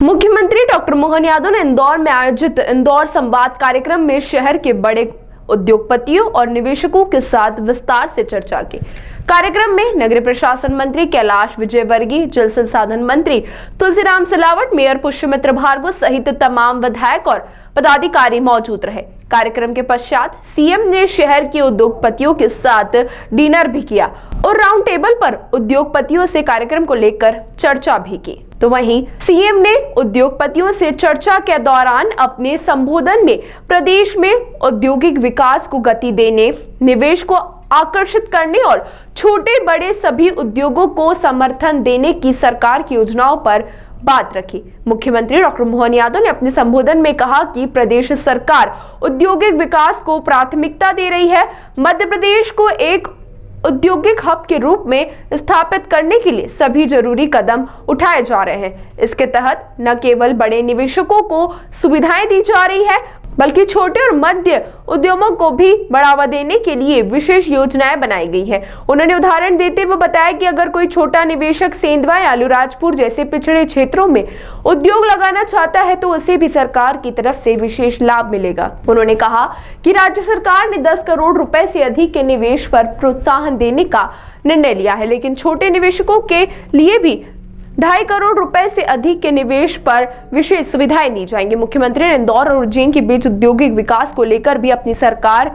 मुख्यमंत्री डॉक्टर मोहन यादव ने इंदौर में आयोजित इंदौर संवाद कार्यक्रम में शहर के बड़े उद्योगपतियों और निवेशकों के साथ विस्तार से चर्चा की। कार्यक्रम में नगरीय प्रशासन मंत्री कैलाश विजयवर्गीय, जल संसाधन मंत्री तुलसीराम सिलावट, मेयर पुष्यमित्र भार्गव सहित तमाम विधायक और पदाधिकारी मौजूद रहे। कार्यक्रम के पश्चात सीएम ने शहर के उद्योगपतियों के साथ डिनर भी किया और राउंड टेबल पर उद्योगपतियों से कार्यक्रम को लेकर चर्चा भी की। तो वहीं सीएम ने उद्योगपतियों से चर्चा के दौरान अपने संबोधन में प्रदेश में औद्योगिक विकास को गति देने, निवेश को आकर्षित करने और छोटे बड़े सभी उद्योगों को समर्थन देने की सरकार की योजनाओं पर बात रखी। मुख्यमंत्री डॉक्टर मोहन यादव ने अपने संबोधन में कहा कि प्रदेश सरकार औद्योगिक विकास को प्राथमिकता दे रही है। मध्य प्रदेश को एक औद्योगिक हब के रूप में स्थापित करने के लिए सभी जरूरी कदम उठाए जा रहे हैं। इसके तहत न केवल बड़े निवेशकों को सुविधाएं दी जा रही है, बल्कि छोटे और मध्य उद्यमों को भी बढ़ावा देने के लिए विशेष योजनाएं बनाई गई है। उन्होंने उदाहरण देते हुए बताया कि अगर कोई छोटा निवेशक सेंधवा या अलीराजपुर जैसे पिछड़े क्षेत्रों में उद्योग लगाना चाहता है तो उसे भी सरकार की तरफ से विशेष लाभ मिलेगा। उन्होंने कहा कि राज्य सरकार ने 10 करोड़ रुपए से अधिक के निवेश पर प्रोत्साहन देने का निर्णय लिया है, लेकिन छोटे निवेशकों के लिए भी 2.5 करोड़ रुपए से अधिक के निवेश पर विशेष सुविधाएं दी जाएंगी। मुख्यमंत्री ने इंदौर और उज्जैन के बीच औद्योगिक विकास को लेकर भी अपनी सरकार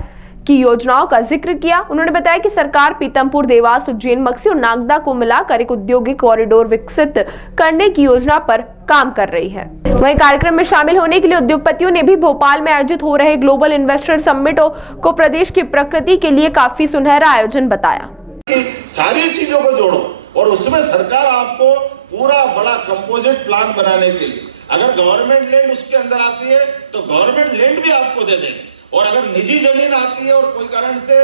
की योजनाओं का जिक्र किया। उन्होंने बताया कि सरकार पीतमपुर, देवास, उज्जैन, मक्सी और नागदा को मिलाकर एक औद्योगिक कॉरिडोर विकसित करने की योजना पर काम कर रही है। वहीं कार्यक्रम में शामिल होने के लिए उद्योगपतियों ने भी भोपाल में आयोजित हो रहे ग्लोबल इन्वेस्टर समिट को प्रदेश की प्रकृति के लिए काफी सुनहरा आयोजन बताया। सारी चीजों को जोड़ो और उसमें सरकार आपको पूरा बड़ा कंपोजिट प्लान बनाने के लिए, अगर गवर्नमेंट लैंड उसके अंदर आती है तो गवर्नमेंट लैंड भी आपको दे देंगे, और अगर निजी जमीन आती है और कोई कारण से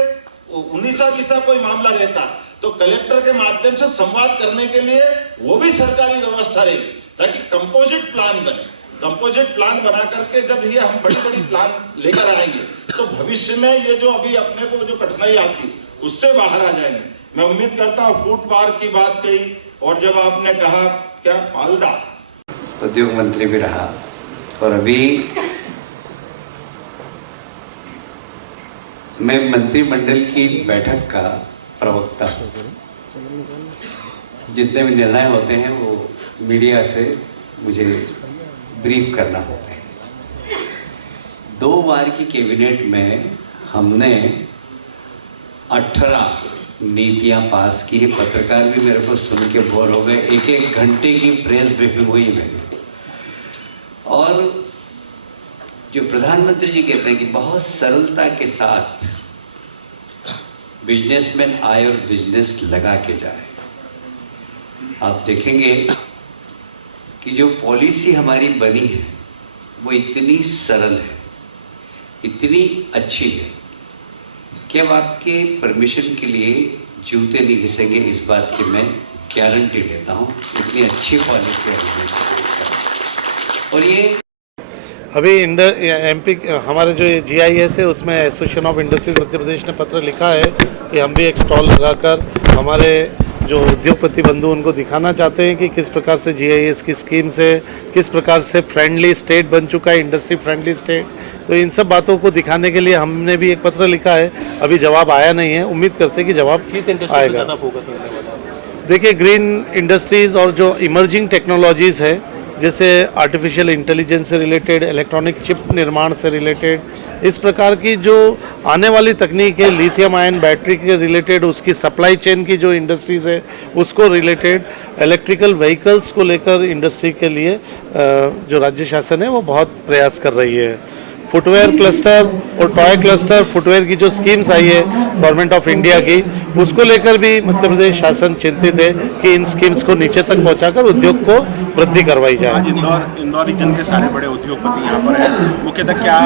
19-20 कोई मामला रहता तो कलेक्टर के माध्यम से संवाद करने के लिए वो भी सरकारी व्यवस्था रहेगी, ताकि कंपोजिट प्लान बने। कंपोजिट प्लान बना करके जब ये हम बड़ी बड़ी प्लान लेकर आएंगे तो भविष्य में ये जो अभी अपने को जो कठिनाई आती उससे बाहर आ जाएंगे। मैं उम्मीद करता हूँ फूड पार्क की बात कही, और जब आपने कहा क्या पालदा उद्योग मंत्री भी रहा, और अभी मैं मंत्रिमंडल की बैठक का प्रवक्ता हूँ। जितने भी निर्णय होते हैं वो मीडिया से मुझे ब्रीफ करना होता है। 2 बार की कैबिनेट में हमने 18 नीतियां पास की है। पत्रकार भी मेरे को सुन के बोर हो गए, 1-1 घंटे की प्रेस ब्रीफिंग हुई मेरी। और जो प्रधानमंत्री जी कहते हैं कि बहुत सरलता के साथ बिजनेसमैन आए और बिजनेस लगा के जाए, आप देखेंगे कि जो पॉलिसी हमारी बनी है वो इतनी सरल है, इतनी अच्छी है कि अब आपके परमिशन के लिए जूते नहीं घिसेंगे, इस बात की मैं गारंटी लेता हूँ। इतनी अच्छी पॉलिसी है। और ये अभी एमपी हमारे जो GIS है उसमें association of industries Madhya Pradesh ने पत्र लिखा है कि हम भी एक स्टॉल लगाकर हमारे जो उद्योगपति बंधु उनको दिखाना चाहते हैं कि किस प्रकार से GIS की स्कीम से किस प्रकार से फ्रेंडली स्टेट बन चुका है, इंडस्ट्री फ्रेंडली स्टेट। तो इन सब बातों को दिखाने के लिए हमने भी एक पत्र लिखा है। अभी जवाब आया नहीं है, उम्मीद करते हैं कि जवाब आएगा। देखिए, ग्रीन इंडस्ट्रीज और जो इमर्जिंग टेक्नोलॉजीज़ है, जैसे आर्टिफिशियल इंटेलिजेंस से रिलेटेड, इलेक्ट्रॉनिक चिप निर्माण से रिलेटेड, इस प्रकार की जो आने वाली तकनीक है, लिथियम आयन बैटरी के रिलेटेड, उसकी सप्लाई चेन की जो इंडस्ट्रीज़ है उसको रिलेटेड, इलेक्ट्रिकल व्हीकल्स को लेकर इंडस्ट्री के लिए जो राज्य शासन है वो बहुत प्रयास कर रही है। फुटवेयर क्लस्टर और टॉय क्लस्टर, फुटवेयर की जो स्कीम्स आई है गवर्नमेंट ऑफ इंडिया की, उसको लेकर भी मध्य प्रदेश शासन चिंतित है कि इन स्कीम्स को नीचे तक पहुंचाकर उद्योग को वृद्धि करवाई जाए। आज इंदौर रीजन के सारे बड़े उद्योगपति यहाँ पर हैं, मुख्यतः क्या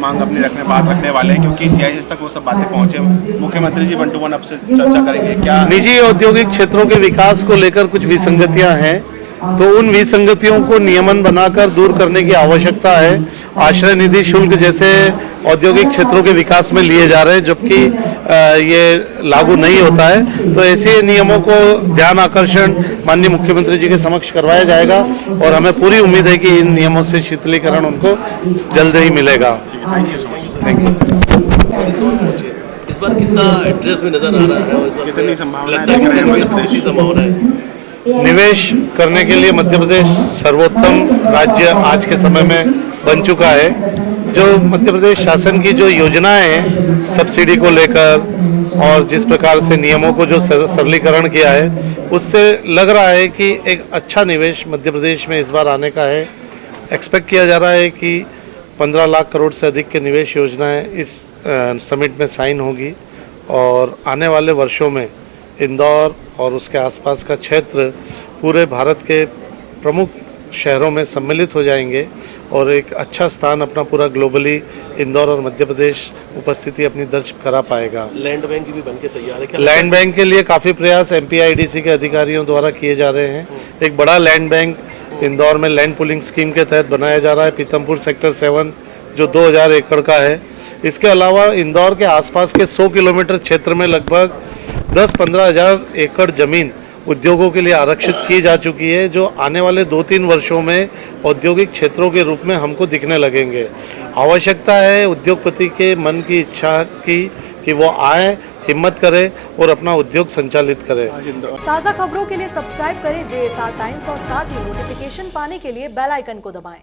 मांग अपनी बात रखने वाले हैं, क्योंकि GIS तक वो सब बातें पहुँचे। मुख्यमंत्री जी 1-to-1 आपसे चर्चा करेंगे। क्या निजी औद्योगिक क्षेत्रों के विकास को लेकर कुछ विसंगतियाँ हैं तो उन विसंगतियों को नियमन बनाकर दूर करने की आवश्यकता है। आश्रय निधि शुल्क जैसे औद्योगिक क्षेत्रों के विकास में लिए जा रहे हैं, जबकि ये लागू नहीं होता है। तो ऐसे नियमों को ध्यान आकर्षण माननीय मुख्यमंत्री जी के समक्ष करवाया जाएगा और हमें पूरी उम्मीद है कि इन नियमों से शिथिलीकरण उनको जल्द ही मिलेगा। Thank you. इस बार कितना इंटरेस्ट में नजर आ रहा है और इस बार कितनी संभावनाएं लगता है दिख रही हैं कितनी मध्य प्रदेश कितनी संभावना है? निवेश करने के लिए मध्य प्रदेश सर्वोत्तम राज्य आज के समय में बन चुका है। जो मध्य प्रदेश शासन की जो योजनाएं हैं सब्सिडी को लेकर और जिस प्रकार से नियमों को जो सरलीकरण किया है, उससे लग रहा है कि एक अच्छा निवेश मध्य प्रदेश में इस बार आने का है। एक्सपेक्ट किया जा रहा है कि 15 लाख करोड़ से अधिक के निवेश योजनाएं इस समिट में साइन होगी और आने वाले वर्षों में इंदौर और उसके आसपास का क्षेत्र पूरे भारत के प्रमुख शहरों में सम्मिलित हो जाएंगे और एक अच्छा स्थान अपना पूरा ग्लोबली इंदौर और मध्य प्रदेश उपस्थिति अपनी दर्ज करा पाएगा। लैंड बैंक भी बन के तैयार है क्या? लैंड बैंक के लिए काफ़ी प्रयास MPIDC के अधिकारियों द्वारा किए जा रहे हैं। एक बड़ा लैंड बैंक इंदौर में लैंड पुलिंग स्कीम के तहत बनाया जा रहा है, पीतमपुर सेक्टर 7 जो 2000 एकड़ का है। इसके अलावा इंदौर के आसपास के 100 किलोमीटर क्षेत्र में लगभग 10-15 हज़ार एकड़ जमीन उद्योगों के लिए आरक्षित की जा चुकी है, जो आने वाले 2-3 वर्षों में औद्योगिक क्षेत्रों के रूप में हमको दिखने लगेंगे। आवश्यकता है उद्योगपति के मन की इच्छा की कि वो आए, हिम्मत करे और अपना उद्योग संचालित करे। ताज़ा खबरों के लिए सब्सक्राइब करें JSR टाइम्स और साथ ही नोटिफिकेशन पाने के लिए बेल आइकन को दबाएं।